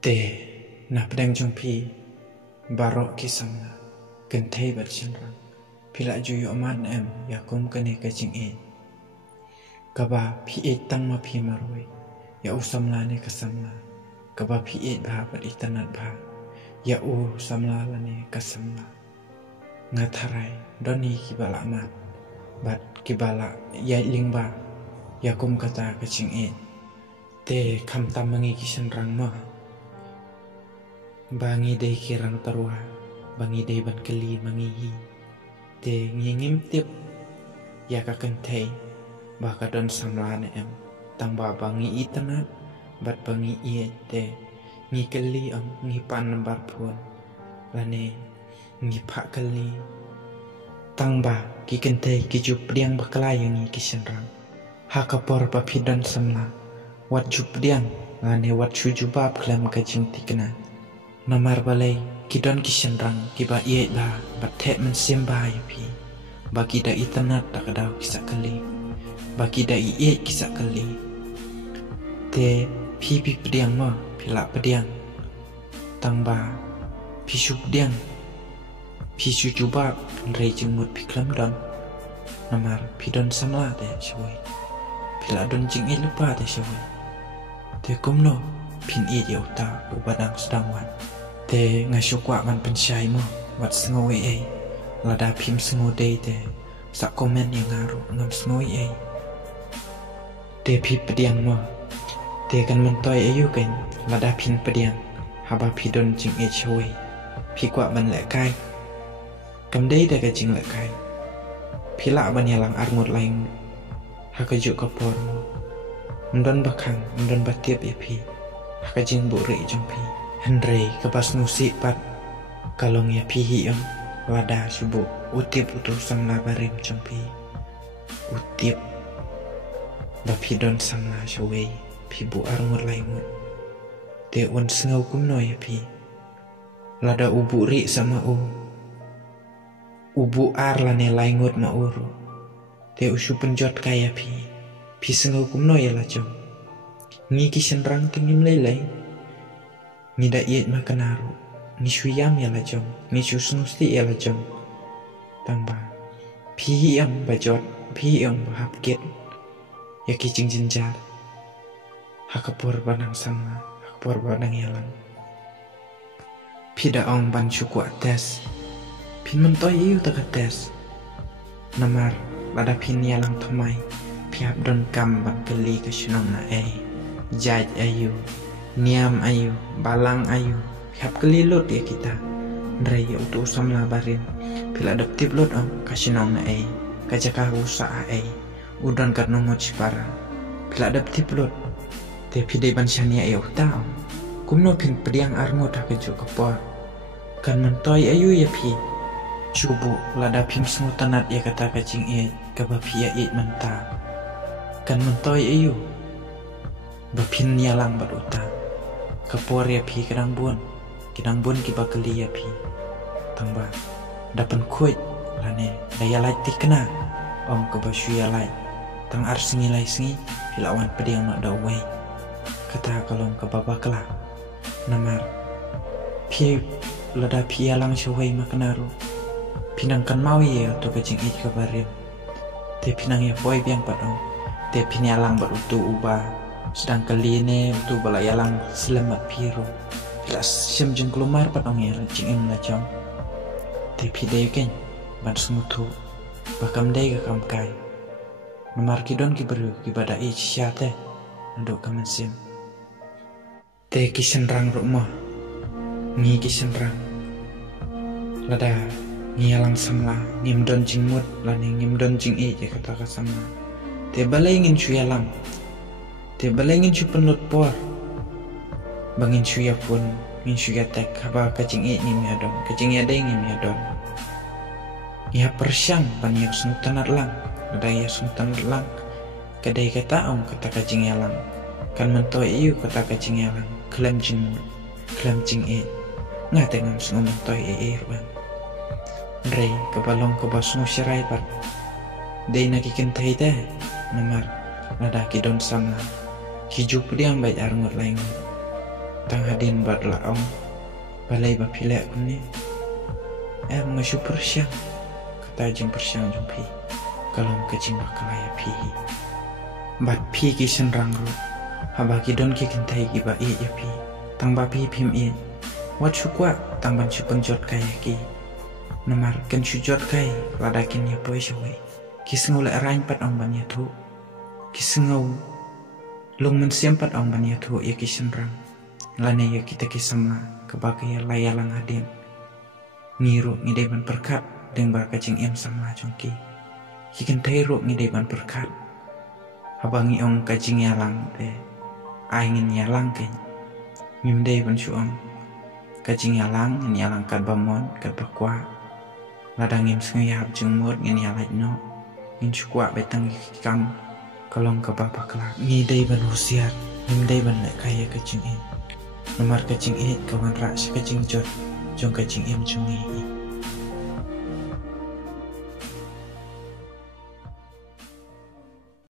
Te na pedang jong pi barok kisam na gentai bat chenrang pila juyo aman em yakum kane kajing e kaba pi e tang ma pi maroi ya usam la ne kasam la kaba pi e ba bat itanat ba ya u samla la ne kasam la ngatharai doni kibala mat bat kibala ya lingba yakum kata kajing e te kam tamangi kishenrang ma bangi day kirang tarwa bangi day ban kali mangihi te ngingim tip ya ka kentay baka don samlane em tang ba bangi itanat bat bangi iye te ngi kali ngi pan bar pun lane ngi pak kali tang ba ki kentay ki jup diang bakla yang ngi kishenrang hakapor pa pidan samla wat jup diang lane wat shujubab klam kajing tikna namar balai kidon kishenrang kiba iye ba batet men semba ya pi bagi da itanat tak ada kisah kali bagi da iye kisah kali te pi pediang ma pila pediang tangba pi pediang pi juba rei jengmut pi klam don namar pi don samla de shawai pila don jing e lupa de shawai te kumno pin e dia uta ubadang sedang wan te ngasyukwa man pensyai mo wat sengoy e lada pim sengodei te sa komen yang ngaru ngam sengoy e te pi pediang mo te kan mentoy ayu kan lada pin pediang haba pi don jing e choi pi kwa ban le kai kam dei da ka jing le kai pi la ban yalang arngut lain hakajuk kapor mo mendon bakang mendon batiap ya pi hakajing buri jong pi Hendrei kepas musik pat kalong ya pihi yang lada subuh utip utusan labarim jompi utip bapidon samla shawei pibu arngur laimut te un sengau kumno ya pi lada ubu ri sama ubu ar lane laingut ma uru te usu penjot kaya pi sengau kumno ya la jom ngi kishenrang tingim lelai ni da iet makanaru ni shuyam ya la jom ni shusnusti ya la jom tamba pi am bajot pi am hapket ya kicing jinjar hakapur banang sama hakapur banang yalang pi da ong ban syukwa tes pin mentoy iu taka tes namar lada pin yalang tomai pi hap don kam ban keli ke shunong na jaj ayu niam ayu balang ayu hap kelilut ya kita ndrai ya utu usam labarin pila adaptif lot kasinong na kajaka usa udon karno mochipara pila adaptif lot te pide ban shania ya uta kumno pin pediang arngot hakejo kapor kan mentoy ayu ya pi cubu lada pim semutanat ya kata kacing kabapi ya menta kan mentoy ayu bapin yalang baruta kapor ya pi kadang bun kiba keli ya pi tangba dapan kuit lane daya lai tikna om kebasyu ya lai tang ar sengi lai sengi pilawan pediang nak dawai kata kalong kebabakla namar pi lada pi yalang syawai maknaru pinangkan mawi ya to kajing kabarim te pinang ya boy biang padong te pinyalang barutu ubah sedang kali ini untuk balayalang selamat piru jelas sim jeng kelumar patong ya jing im lacong tapi day ken ban semutu bakam day ke kam kai nomar kidon ki beru ki bada i syate ndok kamen sim te kisenrang rumah ngi kisenrang lada ngialang samla ngimdon jingmut lan ngimdon jing e kata kasama te balai ngin cuyalang te balengin cu penlut por bangin cuya pun ngin cuya tek haba kacing ni miadon kacing ada yang miadon ya persyang banyak sunutan lang ada ya sunutan lang kadai kata kata kacing yalang kan mentoy iu kata kacing yalang kelam jing ngate ngam sungu mentoy ruan rei kebalong kebasnu syarai pat dei nakikin teh namar nada kidon sama hijup dia baik arngut lain tang hadin bat laong balai ba pilek kuni ngasu persyang kata jeng persyang jumpi kalau kecing bakalaya pi bat pi ki senrang ru habaki don ki kentai ki ba ya pi tang ba pi pim wat sukwa tang ban su penjot kaya ki namar ken sujot kai ladakin ya poi sawai ki sengau la rain pat ong ban ya tu ki sengau long men siampat ong ban ya tu ya ki senrang lane ya kita ki sama kebagai ya layalang adin ngiru ngidai ban perkat deng ba kacing sama jongki ki kentai ru ngidai ban perkat habangi ong kacing yalang te aingin yalang ken ngimdai ban suong kacing yalang ngin yalang kat bamon kat bakwa ladang ngim sengayap jengmur ngin yalaj no ngin sukwa betang kam kalong ke bapa kelak ngidai ban husiar ngimdai ban lek kaya kacing nomor kacing kawan rak si kacing jot jong kacing jungi